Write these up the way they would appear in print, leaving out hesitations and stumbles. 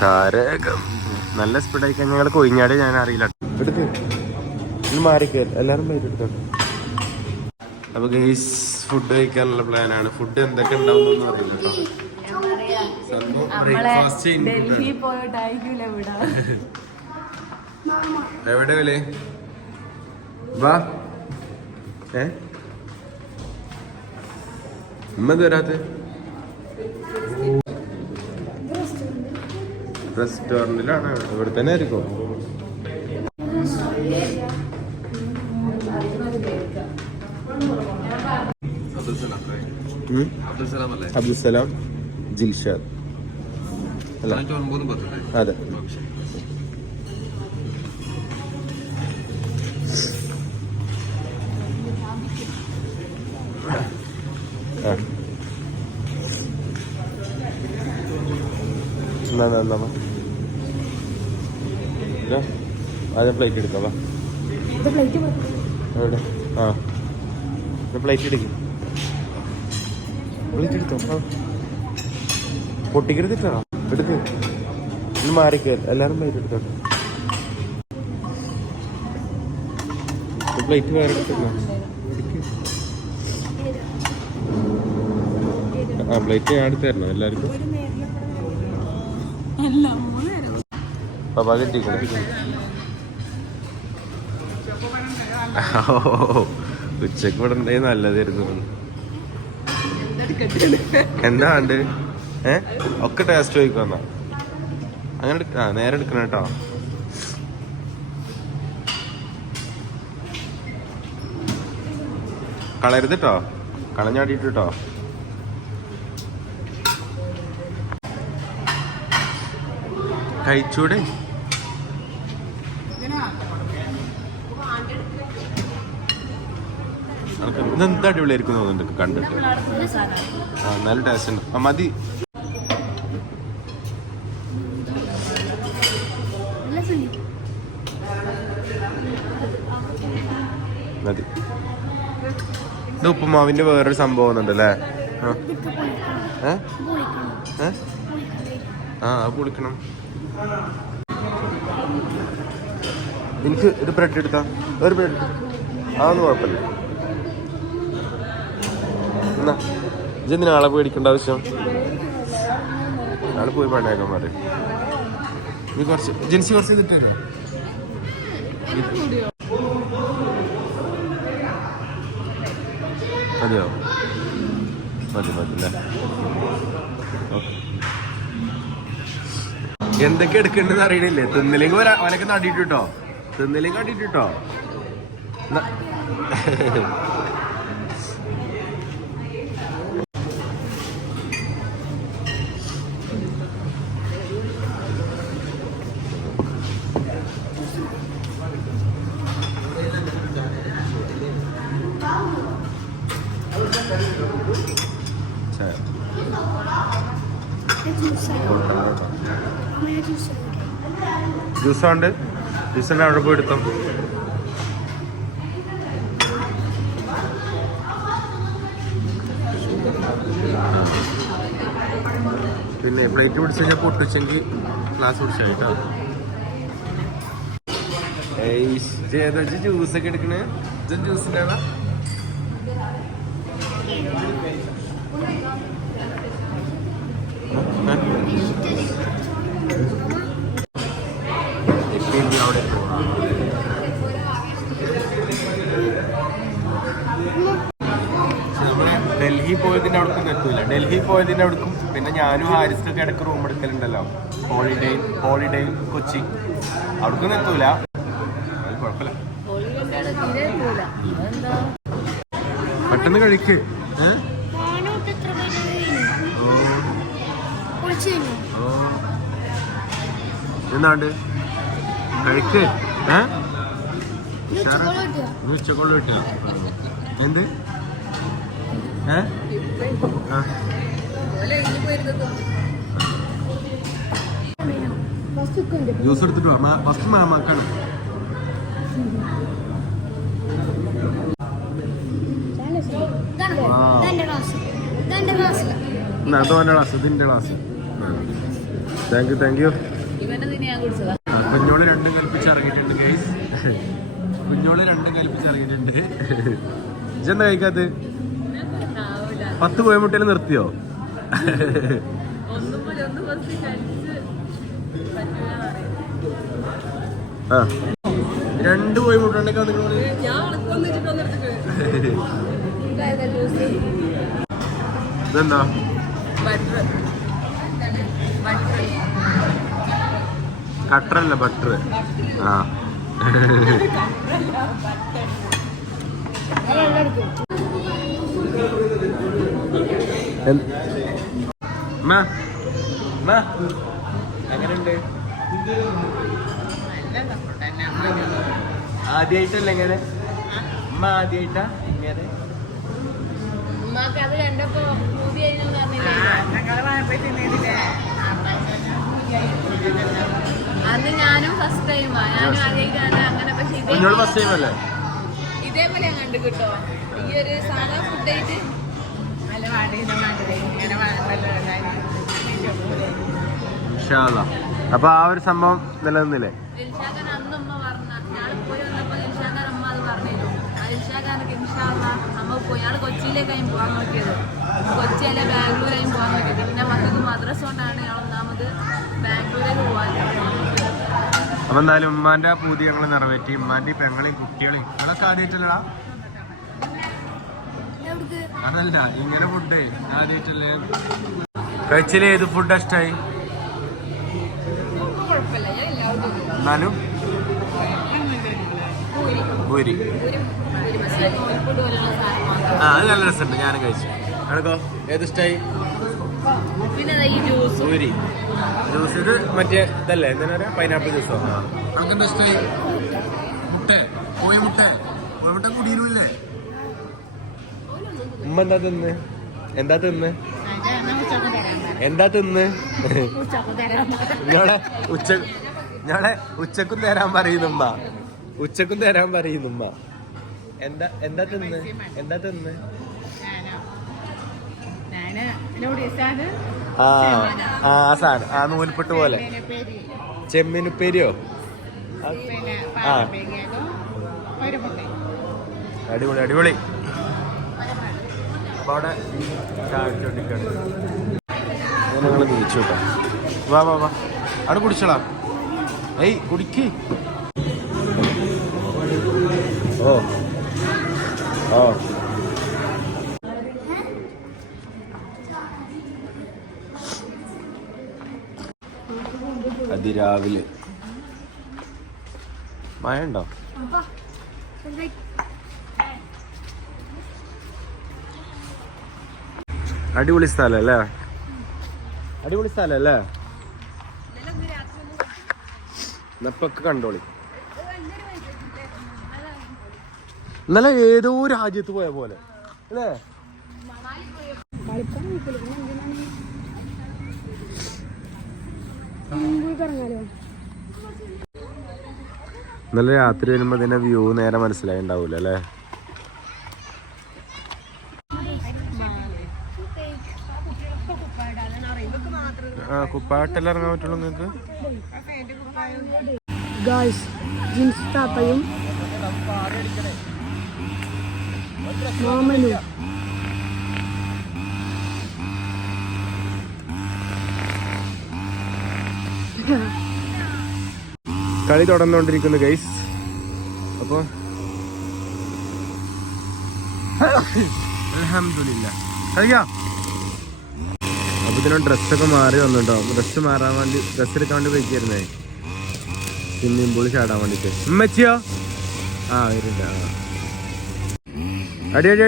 താരകം നല്ല സ്പീഡായി കഴിഞ്ഞാൽ ഞങ്ങൾ കൊയിഞ്ഞാട് ഞാൻ അറിയില്ല. എടുത്ത് മാറിക്കേ എല്ലാരും പേര് എടുത്തോ. അപ്പൊ ഗൈസ് ഫുഡ് കഴിക്കാനുള്ള പ്ലാനാണ്. ഫുഡ് എന്തൊക്കെ ഉണ്ടാവും അറിയില്ല. എവിടെ വില വാ ഉമ്മത് വരാത്ത റെസ്റ്റോറന്റിലാണ്. ഇവിടെ തന്നെ ആയിരിക്കും. അബ്ദുസലാം ജിൽഷാദ് അതെ. ആദ്യം പ്ലേറ്റ് എടുക്കാം. എവിടെ ആ പ്ലേറ്റ് എടുക്കും. പ്ലേറ്റ് എടുത്തോ. പൊട്ടിക്കരുതിട്ടോ. എടുക്ക് മാറിക്കേ എല്ലാരും പ്ലേറ്റ് എടുത്തോ. പ്ലേറ്റ് വേറെ എടുത്തിട്ടോ. ആ പ്ലേറ്റ് ഞാൻ എടുത്ത് തരണം എല്ലാവർക്കും. പപ്പാ കിട്ടിക്കോ. ഉച്ചക്ക് ഇവിടെ ഉണ്ടേ നല്ലതായിരുന്നു. എന്താ ഉണ്ട് ഒക്കെ ടേസ്റ്റ് ചോദിക്കുന്നാ അങ്ങനെ നേരെ എടുക്കണം കേട്ടോ. കളയരുത് കേട്ടോ, കളഞ്ഞാടിയിട്ട് കേട്ടോ. കഴിച്ചൂടെ? ഇതെന്താ അടിപൊളിയായിരിക്കും തോന്നുന്നുണ്ട് കണ്ടിട്ട്. ആ നല്ല ടേസ്റ്റ് ഉണ്ട്. ആ മതി. മതി. ഇത് ഉപ്പുമാവിന്റെ വേറൊരു സംഭവം ഉണ്ടല്ലേ? ആ പൊളിക്കണം. എനിക്ക് ഒരു ബ്രെഡ് എടുത്താ. ഒരു ബ്രെഡ് അതൊന്നും കുഴപ്പമില്ല. എന്നാ ഇജെന്തിനാ ആളെ പേടിക്കേണ്ട ആവശ്യം? ആള് പോയി പണ്ടാക്കാൻ പറയും. നീ കുറച്ച് ജെൻസി കുറച്ച് ചെയ്തിട്ടല്ലോ. മതിയോ? മതി അല്ലേ? എന്തൊക്കെ എടുക്കണ്ടെന്ന് അറിയണില്ലേ? തിന്നില്ലെങ്കിൽ അവനൊക്കെ നടിയിട്ടോ. തിന്നില്ലെങ്കിൽ അടിയിട്ടോ. ജ്യൂസുണ്ട്. ജ്യൂസിൻ്റെ അവിടെ പോയി എടുത്തോ. പിന്നെ പ്ലേറ്റ് പിടിച്ച് കഴിഞ്ഞാൽ പൊട്ടിച്ചെങ്കിൽ ഗ്ലാസ് പിടിച്ചാൽ കേട്ടോ. ഏതാ ജ്യൂസൊക്കെ എടുക്കണേ? ജ്യൂസിൻ്റെ ആണോ? ഡൽഹി പോയതിൻ്റെ അവിടേക്കും എത്തൂല. ഡൽഹി പോയതിൻ്റെ അവിടേക്കും പിന്നെ ഞാനും ഹാരിസൊക്കെ ഇടയ്ക്ക് റൂം എടുക്കലുണ്ടല്ലോ. ഹോളിഡേ കൊച്ചി അവിടേക്കൊന്നും എത്തൂല. കുഴപ്പമില്ല, പെട്ടെന്ന് കഴിക്ക്. എന്നാണ്ട് കഴിക്ക്. ഉച്ചക്കൊള്ളു കിട്ടിയ എന്ത് ജ്യൂസ് എടുത്തിട്ട് ഫസ്റ്റ് മാമാക്കാണ്. അതോന്റെ ക്ലാസ്, ഇതിന്റെ ക്ലാസ്. Thank you. കുഞ്ഞോള് രണ്ടും കൽപ്പിച്ച് ഇറങ്ങിയിട്ടുണ്ട് ഗൈസ്. കുഞ്ഞോള് രണ്ടും കൽപ്പിച്ച് ഇറങ്ങിയിട്ടുണ്ട്. ഇജെന്താ കഴിക്കാത്ത? 10 കോഴിമുട്ടയിൽ നിർത്തിയോ? ആ 2 കോഴിമുട്ട ഉണ്ടെങ്കിൽ ഇതെന്താ? കട്ടറല്ല ബട്ടർ. ആ എങ്ങനെയുണ്ട്? ആദ്യായിട്ടല്ല എങ്ങനെ? അമ്മ ആദ്യായിട്ടാ ഇങ്ങനെ? അന്ന് ഞാനും ഫസ്റ്റ് ടൈമാ, ഞാനും ആദ്യമായിട്ടാണ് അങ്ങനെ. പക്ഷെ ഇതേപോലെ കണ്ടു കിട്ടോ ഈ ഒരു സാധാ ഫുഡായിട്ട്. അപ്പൊ ആ ഒരു സംഭവം നിലനിന്നില്ലേ? ദിൽഷാഖാൻ അന്ന് ഉമ്മ പറഞ്ഞ ഞാൾ പോയി വന്നപ്പോ ദിൽഷാഖാൻ അമ്മ അത് പറഞ്ഞിരുന്നു. ദിൽഷാഖാനൊക്കെ ഇൻഷാല്ലാ അമ്മ പോയി. ഞങ്ങൾ കൊച്ചിയിലേക്കായും പോകാൻ നോക്കിയത്, കൊച്ചിയിലെ ബാംഗ്ലൂരായും പോകാൻ നോക്കിയത്. പിന്നെ മക്കൾക്ക് മദ്രസ കൊണ്ടാണ് ഞങ്ങൾ ഒന്നാമത് ബാംഗ്ലൂരേക്ക് പോകാൻ. അപ്പൊ എന്തായാലും ഉമ്മാന്റെ പൂതി ഞങ്ങൾ നിറവേറ്റി. ഉമ്മാന്റെ പെങ്ങളെയും കുട്ടികളെയും നിങ്ങളൊക്കെ ആദ്യമായിട്ടല്ലടാ? അതല്ല, ഇങ്ങനെ ഫുഡ് ആദ്യമായിട്ടല്ലേ കഴിച്ചില്ലേ? ഏത് ഫുഡ് ഇഷ്ടായി? എന്നാലും പൂരി. ആ അത് നല്ല രസമുണ്ട്, ഞാനും കഴിച്ചു. അനക്കോ ഏത് ഇഷ്ടായി? പൂരി ജ്യൂസ്. ഇത് മറ്റേ ഇതല്ലേ, എന്താ പറയാ, പൈനാപ്പിൾ ജ്യൂസോ? അനക്കെന്താ ഇഷ്ടായി? കോഴിമുട്ട കുടിയിലൂല്ലേ? ഉമ്മ എന്താ തിന്ന്? ഞങ്ങളെ ഉച്ചക്കും തരാൻ പറയുന്നുമ്മ. എന്താ തിന്ന്? ആ സാധനം, ആ നൂൽപ്പെട്ട് പോലെ ചെമ്മീനുപ്പേരിയോ? ആ അടിപൊളി. അപ്പൊ അവിടെ ചാടിച്ചോണ്ടിരിക്കാണ്. ഞങ്ങൾ തിരിച്ചു കേട്ടോ. വാ അവിടെ കുടിച്ചോളാം. ഏയ് കുടിക്ക്. ഓ അതിരാവിലെ മഴ ഉണ്ടോ? അടിപൊളി സ്ഥലല്ലേ? ഇന്നപ്പൊക്കെ കണ്ടോളി. ഇന്നലെ ഏതോ രാജ്യത്ത് പോയ പോലെ അല്ലേ? ഇന്നലെ രാത്രി വരുമ്പോ ഇതിന്റെ വ്യൂ നേരെ മനസ്സിലായി ഉണ്ടാവൂല അല്ലേ? കുപ്പായിട്ടെല്ലാം ഇറങ്ങാൻ പറ്റുള്ളൂ നിങ്ങൾക്ക്? ജീൻസ് താത്തയും മാമനും കളി തുടർന്നുകൊണ്ടിരിക്കുന്നു ഗൈസ്. അപ്പൊ അൽഹംദുലില്ലാ കളിക്കാം. അപ്പൊ ഇതിനും ഡ്രസ്സൊക്കെ മാറി വന്നിട്ടോ. ഡ്രസ്സ് മാറാൻ വേണ്ടി, ഡ്രസ്സ് എടുക്കാൻ വേണ്ടി പോയിക്കായിരുന്നേ സ്വിമ്മിംഗ് പൂളിൽ ചാടാൻ വേണ്ടിട്ട്. ഉമ്മച്ചിയോ? ആ വരുന്നുണ്ട്. അടി അടി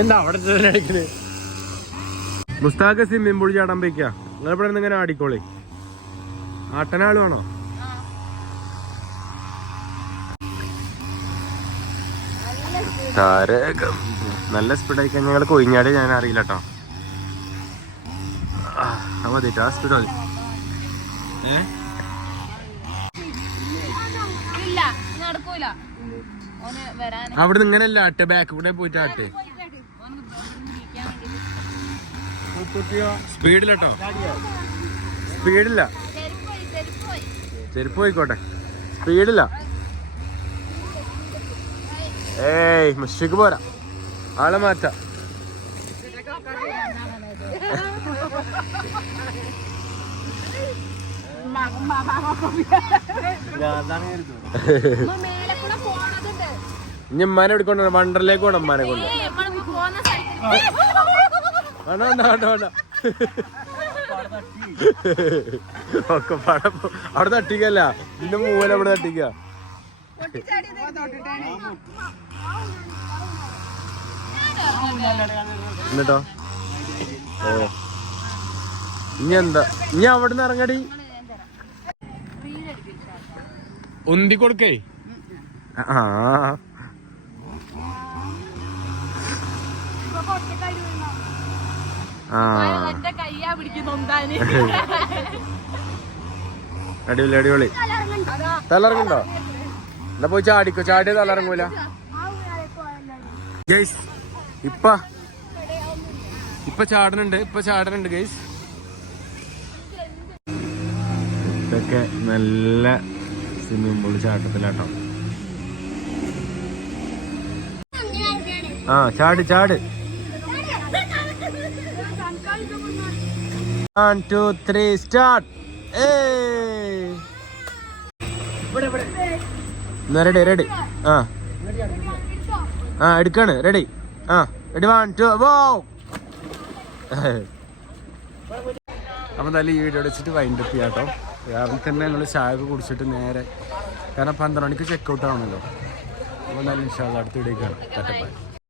എന്താ അവിടെ അടിക്കണേ? മുസ്താഖ് സ്വിമ്മിംഗ് പൂളിൽ ചാടാൻ പോയിക്കാ. നിങ്ങളിവിടെ നിന്ന് ഇങ്ങനെ ആടിക്കോളി. ആട്ടനാളുവാണോ? താരകം നല്ല സ്പീഡായിക്കാൻ ഞങ്ങൾ കൊയിഞ്ഞാട് ഞാൻ അറിയില്ല കേട്ടോ. മതി ആ സ്പീഡ് മതി. ഇല്ല നടക്കൂല ഓന് വരാൻ. അവിടെ ഇങ്ങനെയല്ല ആട്ടെ, ബാക്ക് കൂടെ പോയിട്ട് ആട്ടെ. സ്പീഡില്ല കേട്ടോ, സ്പീഡില്ല. ചെരുപ്പ് പോയിക്കോട്ടെ, സ്പീഡില്ല. ഏയ് മുഷിക്ക് പോരാ, ആളെ മാറ്റാ. ഇനി ഉമ്മാനെ എടുക്കൊണ്ടോ, വണ്ടറിലേക്ക് പോണം ഉമ്മാനെ കൊണ്ട്. വേണ്ട വേണ്ട വേണ്ട, ഒക്കെ പടം അവിടെ തട്ടിക്കല്ല, ഇതിന്റെ മൂല അവിടെ തട്ടിക്ക. എന്നിട്ടോ ഇനി എന്താ, ഇനി അവിടുന്ന് ഇറങ്ങടി. ഉന്തി കൊടുക്കേ. അടിപൊളി അടിപൊളി. തലറങ്ങുണ്ടോ? എന്നാ പോയി ചാടിക്കോ, ചാടിയ തലറങ്ങൂല. ഗൈസ് ഇപ്പൊ ചാടനുണ്ട്, ഗൈസ്. ഇതൊക്കെ നല്ല സ്വിമ്മിംഗ് പൂള് ചാട്ടത്തിലാട്ടോ. ചാട് ചാട്. 1 2 3 സ്റ്റാർട്ട്. Ready ready. എടുക്കാണ്. റെഡി. റെഡി 1 2 വോ. അപ്പം എന്തായാലും ഈ വീഡിയോ വെച്ചിട്ട് വൈൻഡ് അപ്പ് ചെയ്യാട്ടോ. രാവിലെ തന്നെ ഞങ്ങൾ ചായ ഒക്കെ കുടിച്ചിട്ട് നേരെ, കാരണം 12 മണിക്ക് ചെക്കൗട്ട് ആവണല്ലോ. അപ്പോൾ എന്തായാലും ഇൻഷാ അല്ലാഹ് അടുത്ത വീഡിയോ കാണാം.